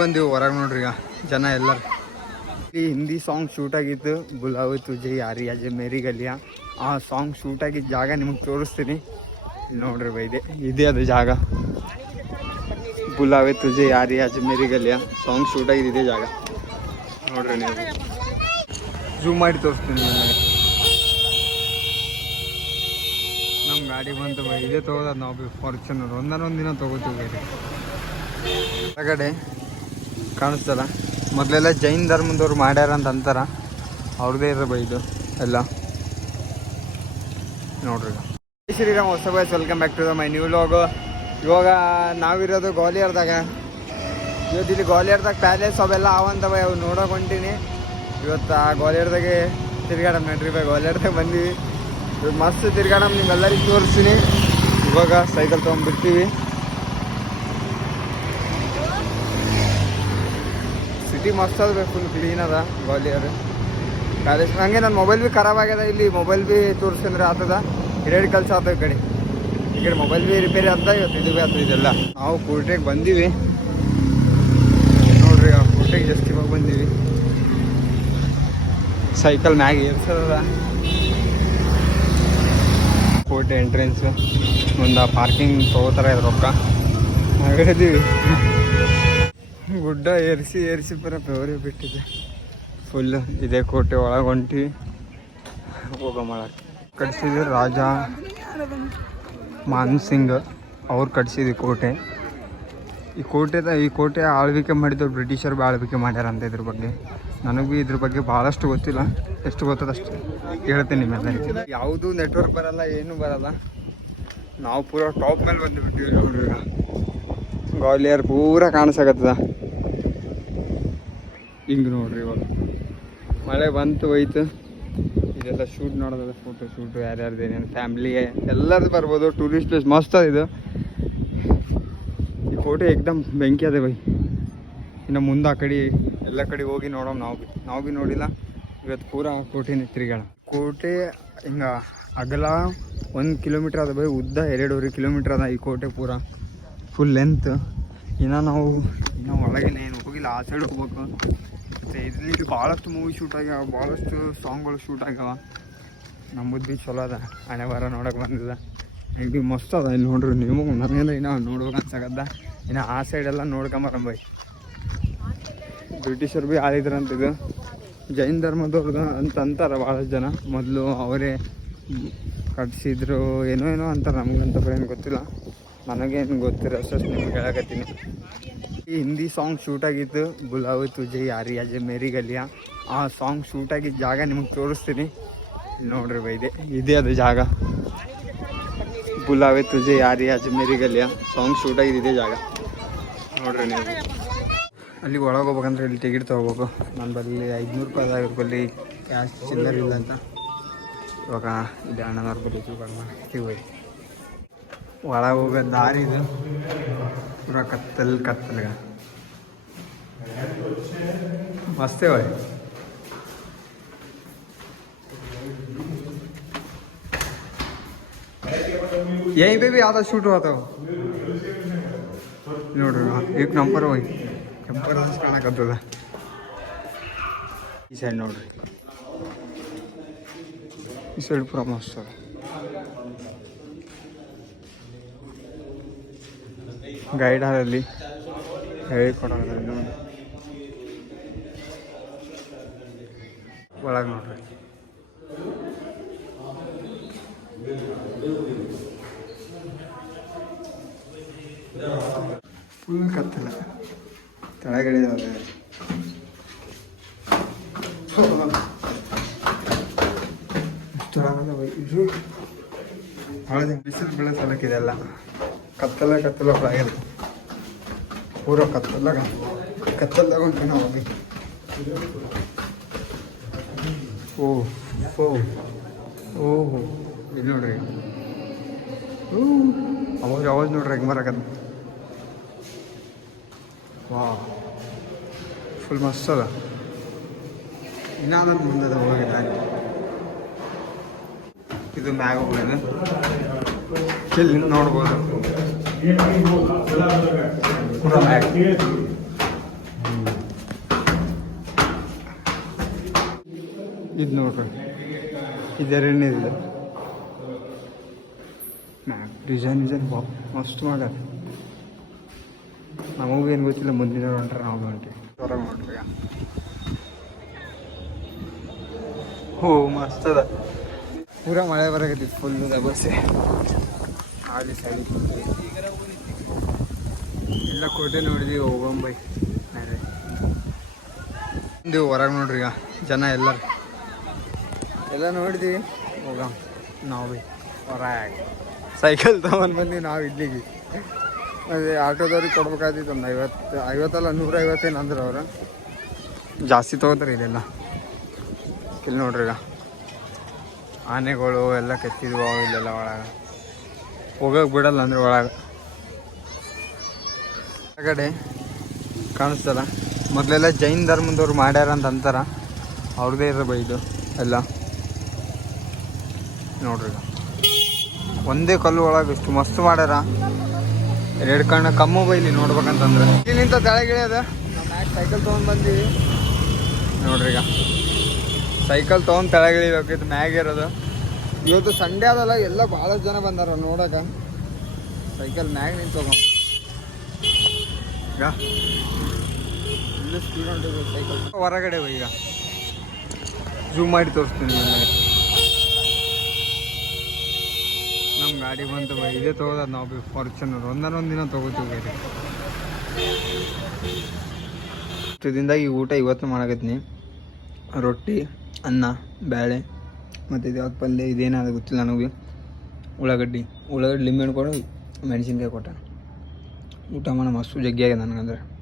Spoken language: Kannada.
ಬಂದಿವಿ, ಹೊರಗೆ ನೋಡ್ರಿ ಈಗ ಜನ ಎಲ್ಲರು. ಈ ಹಿಂದಿ ಸಾಂಗ್ ಶೂಟ್ ಆಗಿತ್ತು ಬುಲಾವು ತುಜೆ, ಯಾರಿ ಅಜೆ ಮೇರಿ, ಗಲಿಯ. ಆ ಸಾಂಗ್ ಶೂಟ್ ಆಗಿದ್ದ ಜಾಗ ನಿಮಗೆ ತೋರಿಸ್ತೀನಿ. ನೋಡ್ರಿ ಬೈದೆ ಇದೇ ಅದು ಜಾಗ. ಬುಲಾವೆ ತುಜೆ, ಯಾರಿ ಅಜೆ ಮೇರಿ, ಗಲಿಯ. ಸಾಂಗ್ ಶೂಟ್ ಆಗಿದ್ದು ಇದೇ ಜಾಗ. ನೋಡ್ರಿ ನೀವು. ಜೂಮ್ ಮಾಡಿ ತೋರಿಸ್ತೀನಿ ನಮ್ಮ ಗಾಡಿ ಬಂತು ಇದೇ ತೊಗೋದ ನಾವು ಫಾರ್ಚುನರ್ ಒಂದನ್ನೊಂದು ದಿನ ತೊಗೋತೀವಿ ಹೊರಗಡೆ ಕಾಣಿಸ್ತಲ್ಲ ಮೊದಲೆಲ್ಲ ಜೈನ್ ಧರ್ಮದವ್ರು ಮಾಡ್ಯಾರ ಅಂತ ಅಂತಾರ. ಅವ್ರದೇ ಇರೋ ಇದು, ಎಲ್ಲ. ನೋಡ್ರಿ ಶ್ರೀರಾಮ್, ಹೊಸ boys welcome back to the my new log ಇವಾಗ ನಾವಿರೋದು ಗ್ವಾಲಿಯರ್ದಾಗ. ಇವತ್ತು ಇಲ್ಲಿ ಗ್ವಾಲಿಯರ್ದಾಗ ಪ್ಯಾಲೇಸ್ ಅವೆಲ್ಲ ಅವಂತವ, ಅವು ನೋಡೋಕೆ ಹೊಂಟೀನಿ. ಇವತ್ತು ಆ ಗ್ವಾಲಿಯರ್ದಾಗೆ ತಿರ್ಗಾಡಮ್ ನೋಡ್ರಿ ಬೈ ಗ್ವಾಲಿಯರ್ದಾಗ ಬಂದೀವಿ. ಇವತ್ತು ಮಸ್ತ್ ತಿರ್ಗಾಡಮ್ ನಿಮ್ಗೆಲ್ಲರಿಗೂ ತೋರಿಸ್ತೀನಿ. ಇವಾಗ ಸೈಕಲ್ ತೊಗೊಂಡ್ಬಿಡ್ತೀವಿ. ಸಿಟಿ ಮಸ್ತ್ ಅದ ಫುಲ್ ಕ್ಲೀನ್ ಅದ, ಗ್ವಾಲಿಯರ್. ಕಾಲೇಜ್ ಹಂಗೆ ನನ್ನ ಮೊಬೈಲ್ ಭೀ ಖರಾಬ್ ಆಗ್ಯದ, ಇಲ್ಲಿ ಮೊಬೈಲ್ ಭೀ ತೋರಿಸಿದ್ರೆ ಆತದ. ಹಿರಿಯಡ್ ಕಲ್ಸ ಆತದ ಕಡೆ. ಈ ಕಡೆ ಮೊಬೈಲ್ ಭೀ ರಿಪೇರಿ ಆತ ಇವತ್ತು ಇದು ಭೀ ಆತ ಇದೆಲ್ಲ. ನಾವು ಕೋರ್ಟೆಗೆ ಬಂದೀವಿ. ನೋಡ್ರಿ, ಆ ಕೋಟೆಗೆ ಜಸ್ಟ್ ಇವಾಗ ಬಂದೀವಿ. ಸೈಕಲ್ ಮ್ಯಾಗ ಏರ್ಸದ ಕೋಟೆ ಎಂಟ್ರೆನ್ಸ್ ಮುಂದೆ ಪಾರ್ಕಿಂಗ್ ತೊಗೋತಾರ ರೊಕ್ಕ. ನಾವಿದ್ದೀವಿ ಗುಡ್ಡ ಏರಿಸಿ ಏರಿಸಿ ಬರ ಬೆವರಿ ಬಿಟ್ಟಿದೆ. ಫುಲ್ ಇದೇ ಕೋಟೆ ಒಳಗೆ ಹೊಂಟಿ ಹೋಗೋ ಮಾಡಕ್ಕೆ ಕಟ್ಸಿದ್ರು ರಾಜ ಮಾನ್ ಸಿಂಗ್, ಅವ್ರು ಕಟ್ಸಿದ್ದು ಕೋಟೆ. ಈ ಕೋಟೆದ, ಈ ಕೋಟೆ ಆಳ್ವಿಕೆ ಮಾಡಿದ್ರು ಬ್ರಿಟಿಷರು ಆಳ್ವಿಕೆ ಮಾಡ್ಯಾರ ಅಂತ ಇದ್ರ ಬಗ್ಗೆ. ನನಗೆ ಇದ್ರ ಬಗ್ಗೆ ಭಾಳಷ್ಟು ಗೊತ್ತಿಲ್ಲ. ಎಷ್ಟು ಗೊತ್ತದ ಅಷ್ಟು ಹೇಳ್ತೀನಿ ನಿಮ್ಮೆಲ್ಲರಿಗೆ. ಯಾವುದೂ ನೆಟ್ವರ್ಕ್ ಬರಲ್ಲ, ಏನೂ ಬರಲ್ಲ. ನಾವು ಪೂರ ಟಾಪ್ ಮೇಲೆ ಬಂದುಬಿಟ್ಟಿವಿ ನೋಡ್ರಿ ಈಗ. ಗ್ವಾಲಿಯರ್ ಪೂರ ಕಾಣಿಸಕತ್ತದ. ಹಿಂಗೆ ನೋಡ್ರಿ ಇವಾಗ. ಮಳೆ ಬಂತು ಹೋಯ್ತು. ಇದೆಲ್ಲ ಶೂಟ್ ನೋಡೋದಲ್ಲ ಫೋಟೋ ಶೂಟು ಯಾರ್ಯಾರ್ದು ಏನೇನು ಫ್ಯಾಮ್ಲಿಗೆ ಎಲ್ಲರದ್ದು ಬರ್ಬೋದು ಟೂರಿಸ್ಟ್ ಪ್ಲೇಸ್ ಮಸ್ತ್ ಇದು. ಈ ಕೋಟೆ ಏಕ್ದಮ್ ಬೆಂಕಿ ಅದೇ ಬೈ. ಇನ್ನು ಮುಂದೆ ಆ ಕಡೆ, ಎಲ್ಲ ಕಡೆ ಹೋಗಿ ನೋಡೋಣ ನಾವು ಭೀ ನಾವು ಭೀ ನೋಡಿಲ್ಲ. ಇವತ್ತು ಪೂರ ಕೋಟೆ ತಿರುಗಾಳ ಕೋಟೆ ಹಿಂಗೆ ಅಗಲ ಒಂದು ಕಿಲೋಮೀಟ್ರ್ ಅದ ಬೈ, ಉದ್ದ ಎರಡೂವರೆ ಕಿಲೋಮೀಟ್ರ್ ಅದ ಈ ಕೋಟೆ ಪೂರ. ಫುಲ್ ಲೆಂತ್ ಇನ್ನು ನಾವು ಇನ್ನು ಒಳಗೇನೆ ಏನು ಹೋಗಿಲ್ಲ, ಆ ಸೈಡ್ ಹೋಗ್ಬೇಕು. ಮತ್ತು ಇದರಲ್ಲಿ ಭಾಳಷ್ಟು ಮೂವಿ ಶೂಟ್ ಆಗ್ಯಾವ ಭಾಳಷ್ಟು ಸಾಂಗ್ಗಳು ಶೂಟ್ ಆಗ್ಯಾವ. ನಮ್ಮದು ಭೀ ಚಲೋ ಅದ. ಹಣೆ ವಾರ ನೋಡಕ್ಕೆ ಬಂದಿಲ್ಲ ಈಗ ಭೀ ಮಸ್ತ್ ಅದ. ಇಲ್ಲಿ ನೋಡ್ರಿ ನಿಮಗೆ ನನಗೆಲ್ಲ ಇನ್ನೂ ನೋಡ್ಬೇಕು ಅನ್ಸಕತ್ತ ಇನ್ನು ಆ ಸೈಡೆಲ್ಲ ನೋಡ್ಕೊಂಬರಂಬೈ ಬ್ರಿಟಿಷರು ಭೀ ಆಳಿದ್ರಂತ ಇದು. ಜೈನ್ ಧರ್ಮದವ್ರದ್ದು ಅಂತ ಅಂತಾರೆ ಭಾಳಷ್ಟು ಜನ. ಮೊದಲು ಅವರೇ ಕಟ್ಸಿದ್ರು, ಏನೋ ಏನೋ ಅಂತಾರೆ. ನಮಗಂತ ಏನು ಗೊತ್ತಿಲ್ಲ. ನನಗೇನು ಗೊತ್ತಿರೋ ಅಷ್ಟು ನಿಮ್ಗೆ ಹೇಳಕತ್ತೀನಿ. ಹಿಂದಿ ಸಾಂಗ್ ಶೂಟ್ ಆಗಿತ್ತು ಬುಲಾವು ತುಜೆ ಯಾರಿ ಅಜೆ ಮೇರಿ ಗಲಿಯ. ಆ ಸಾಂಗ್ ಶೂಟ್ ಆಗಿದ್ದ ಜಾಗ ನಿಮಗೆ ತೋರಿಸ್ತೀನಿ. ನೋಡ್ರಿ ಬೈದೆ ಇದೇ ಅದು ಜಾಗ. ಬುಲಾವೆ ತುಜೆ ಯಾರಿ ಅಜೆ ಮೇರಿ ಗಲಿಯ. ಸಾಂಗ್ ಶೂಟ್ ಆಗಿದ್ದು ಇದೇ ಜಾಗ. ನೋಡ್ರಿ ನೀವು. ಅಲ್ಲಿ ಒಳಗೆ ಹೋಗ್ಬೇಕಂದ್ರೆ ಇಲ್ಲಿ ಟಿಕೆಟ್ ತೊಗೋಬೇಕು. ನನ್ನ ಬಲ್ಲಿ ಐದುನೂರು ರೂಪಾಯಿ ಅದ ಬಲ್ಲಿ ಕ್ಯಾಶ್ ಚಿಲ್ಲರ್ ಇಲ್ಲ ಅಂತ. ಇವಾಗ ಇದು ಅಣ್ಣನವ್ರ ಕಡಿಮೆ ಹೋಗಿ ಒಳಗೆ ಹೋಗೋ ದಾರಿ ಇದು. पूरा कत्ल कत्ल का। मस्त है भाई। यहीं पे भी आधा शूट हुआ तो। था एक नंबर वही ज़बरदस्त गाना कर दो था इस साइड पूरा मस्त है। ಹೇಳ್ಕೊಡೋದ್ರಲ್ಲಿ ನೋಡಿ ಒಳಗೆ ನೋಡ್ರಿ. ಫುಲ್ ಕತ್ತಲ. ಕೆಳಗಡೆ ಇದು ಭಾಳ ಬಿಸಿಲು ಬೀಳೋ ಸ್ಥಳಕ್ಕಿದೆಲ್ಲ ಕತ್ತಲ ಕತ್ತಲ ಒಳಗೆಲ್ಲ ಪೂರ ಕತ್ತಲಾಗ ಕತ್ತಲ್ದಾಗ ನಾವು ಓ ಓ ಓಹೋ ಇಲ್ಲಿ ನೋಡ್ರಿ. ಹ್ಞೂ, ಅವಾಗ ಯಾವಾಗ ನೋಡ್ರಿ ಹೆಂಗೆ ಬರಕತ್ತ ವಾ ಫುಲ್ ಮಸ್ತ್ ಅದ. ಇನ್ನೊಂದು ಮುಂದೆ ಒಳಗೆ ಇದು ಮ್ಯಾಗ ಹೋಗ್ಬೋದು ಇಲ್ಲಿ ನೋಡ್ಬೋದು. ಇದು ನೋಡ್ರಿ. ಇದರೇನೇ ಇದೆ. ಡಿಸೈನ್ ಡಿಸೈನ್ ಮಸ್ತ್ ಮಾಡ್ಯಾರ ನಮಗೂ ಏನು ಗೊತ್ತಿಲ್ಲ ಮುಂದಿನ ಹೊಂಟ್ರೆ ನಾವು ಹೊಂಟಿ ಹೊರಗೆ ನೋಡ್ರಿ ಹೋ ಮಸ್ತ್ ಅದ. ಪೂರಾ ಮಳೆ ಬರಾಕತ್ತಿತ್ತು ಫುಲ್ ದಬಸೆ ಆಗಲಿ ಸೈಡ್ ಎಲ್ಲ ಕೋಟೆ ನೋಡಿದ್ವಿ ಹೋಗಂಬೈ ಮೇಲೆ ಇದು ಹೊರಗೆ ನೋಡ್ರಿ ಈಗ, ಜನ ಎಲ್ಲರು. ಎಲ್ಲ ನೋಡಿದ್ವಿ ಹೋಗ ನಾವು ಭೀ ಹೊರಗೆ ಸೈಕಲ್ ತೊಗೊಂಡು ಬಂದು ನಾವು ಇಲ್ಲಿಗೆ. ಅದೇ ಆಟೋದವ್ರಿಗೆ ಕೊಡ್ಬೇಕಾದಿತ್ತು, ಒಂದು ಐವತ್ತು, ಐವತ್ತಲ್ಲ, ನೂರೈವತ್ತೇನು ಅಂದ್ರೆ ಅವರು. ಜಾಸ್ತಿ ತೊಗೋತಾರೆ ಇದೆಲ್ಲ ಇಲ್ಲಿ ನೋಡ್ರಿ ಈಗ. ಆನೆಗಳು, ಎಲ್ಲ ಕೆತ್ತಿದ್ವು ಇಲ್ಲೆಲ್ಲ ಒಳಗೆ. ಹೋಗಕ್ಕೆ ಬಿಡಲ್ಲ ಅಂದ್ರೆ ಒಳಗೆ. ಒಳಗಡೆ ಕಾಣಿಸ್ತಲ್ಲ ಮೊದಲೆಲ್ಲ ಜೈನ್ ಧರ್ಮದವ್ರು ಮಾಡ್ಯಾರ ಅಂತ ಅಂತಾರ. ಅವ್ರದೇ ಇರೋ ಬೈದು ಎಲ್ಲ. ನೋಡ್ರಿ ಈಗ. ಒಂದೇ ಕಲ್ಲು ಒಳಗೆ ಇಷ್ಟು ಮಸ್ತ್ ಮಾಡ್ಯಾರ. ಎರಡು ಕಣ್ಣು ಕಮ್ಮು ಬೈಲಿ ನೋಡ್ಬೇಕಂತಂದ್ರೆ. ಇಲ್ಲಿಂದ ತಳಗಿಳಿ ಅದ ಸೈಕಲ್ ತೊಗೊಂಡು ಬಂದೀವಿ. ನೋಡ್ರಿ ಈಗ. ಸೈಕಲ್ ತೊಗೊಂಡು ತೆಳಗಿಳಿಬೇಕು ಇದು ಮ್ಯಾಗ್ ಇರೋದು ಇವತ್ತು ಸಂಡೇ ಅದಲ್ಲ, ಎಲ್ಲ ಭಾಳಷ್ಟು ಜನ ಬಂದಾರ ನೋಡಕ. ಸೈಕಲ್ ಮ್ಯಾಗ್ ನಿಂತು ತಗೊಂಡು ಈಗ ಇಲ್ಲೂ ಸ್ಪೀಡ್ ಹೊಂಟಿದೆ ಸೈಕಲ್ ಹೊರಗಡೆ ಈಗ. ಜೂಮ್ ಮಾಡಿ ತೋರಿಸ್ತೀನಿ ನಮ್ಮ ಗಾಡಿ ಬಂತು ಇದೇ ತೊಗೋದ ನಾವು ಫಾರ್ಚುನರ್ ಒಂದನ್ನೊಂದು ದಿನ ತಗೋತೀವಿ ಇಷ್ಟು ದಿನದಾಗ ಈ ಊಟ ಇವತ್ತು ಮಾಡಕತ್ತೀನಿ. ರೊಟ್ಟಿ, ಅನ್ನ ಬೇಳೆ ಮತ್ತು ಇದು ಯಾವ ಪಲ್ಯ, ಇದೇನಾದ್ರು ಗೊತ್ತಿಲ್ಲ ನನಗೆ. ಉಳ್ಳಾಗಡ್ಡಿ ಉಳ್ಳಾಗಡ್ಡಿ ಲಿಂಬೆ ಹಣ್ಕೊಂಡು ಮೆಣಸಿನ್ಕಾಯಿ ಕೊಟ್ಟ. ಊಟ ಮಾಡೋ ಮಸ್ತು ಜಗ್ಗಿ ಆಗ್ಯದ ನನಗಂದ್ರೆ.